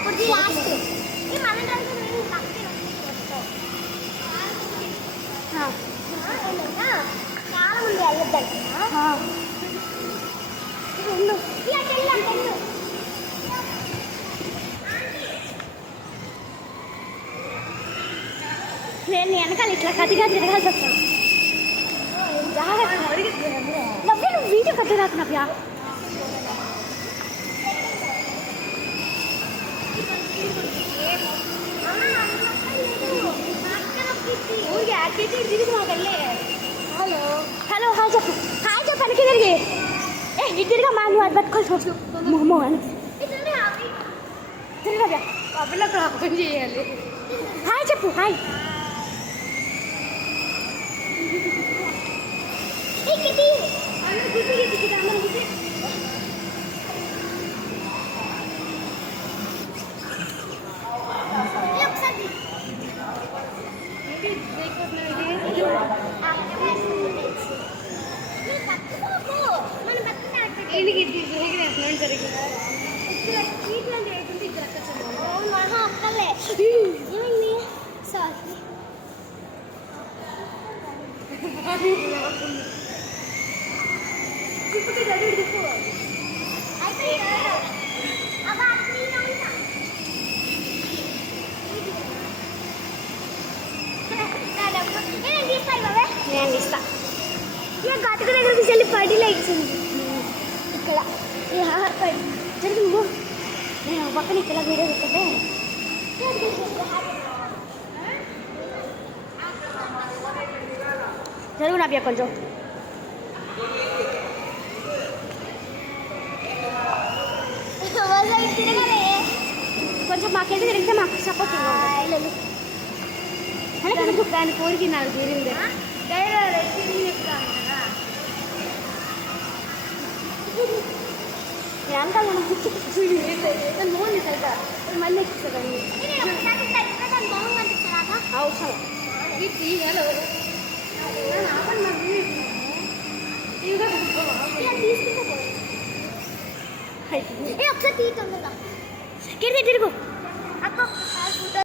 అప్పుడు లాస్ట్ మన చాలా ముందు వెళ్ళొద్దంట నేను వెనకాల ఇట్లా కతిగా తిరగాల్సి వస్తాను. నవ్వే నువ్వు వీడియో కట్టి రాకు నవ్యా. హలో హలో హాయ్ చెప్పు. హాయ్ చెప్పు వెనక్కి తిరిగి. ఇటు తిరిగా మా నువ్వు అది పట్టుకోవచ్చు మొహమ్మో అని తిరిగా అబ్బిలకు అర్థం చేయాలి. హాయ్ చెప్పు. హాయ్ నేను ఇస్తా. ఇక గతుకు దగ్గరికి వెళ్ళి పడిలో ఇచ్చింది ఇక్కడ జరుగు. నేను పక్కన ఇక్కడ వీడియో పెట్టే జరుగు నా బియ్య కొంచెం కొంచెం మాకెళ్ళి తిరిగితే మాకు సపోర్ట్ ఇవ్వాలి. దాని కోరిక నాకు తీరింది. అంతా మోహన్ సరిగా మళ్ళీ ఎక్కిస్తుందండి అవసరం. ఒకసారి తిరుగు అక్క.